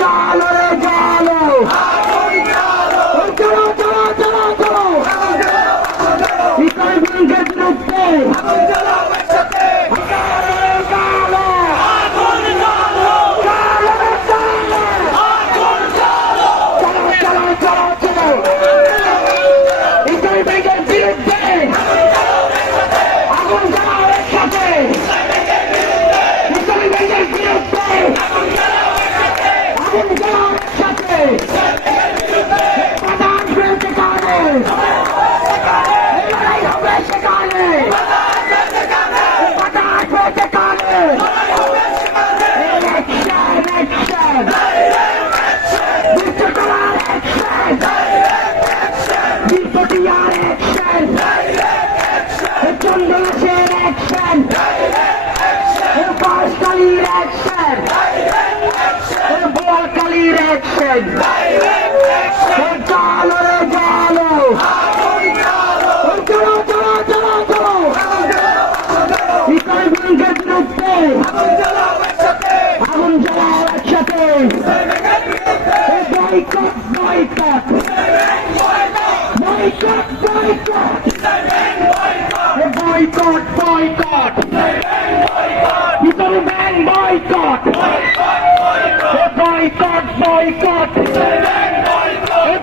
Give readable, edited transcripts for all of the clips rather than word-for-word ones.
চলো রে চলো, চলো চলো চলো চলো, ইসরায়েল ব্যাংকের বিরুদ্ধে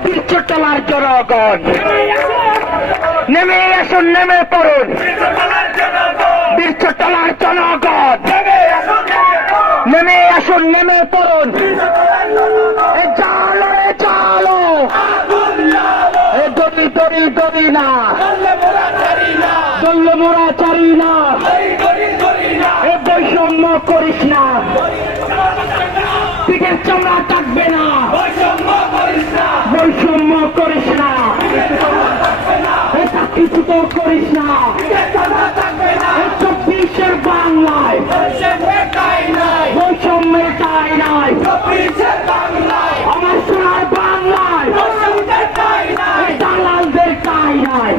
বিশ্বতলার জনগণ নেমে আসুন, নেমে পড়ুন। বিশ্বতলার জনগণ নেমে আসুন, নেমে পড়ুন। চলো রে চলো, দড়ি দড়ি দড়ি না, চললে মোরা চারি না, বৈষম্য করিস না, পিঠের চামড়া থাকবে না, বৈষম্য করিস না, কিছু তো করিস না। 24-এর বাংলায় বৈষম্যের ঠাই নাই, আমার সোনার বাংলায় দালালদের ঠাই নাই।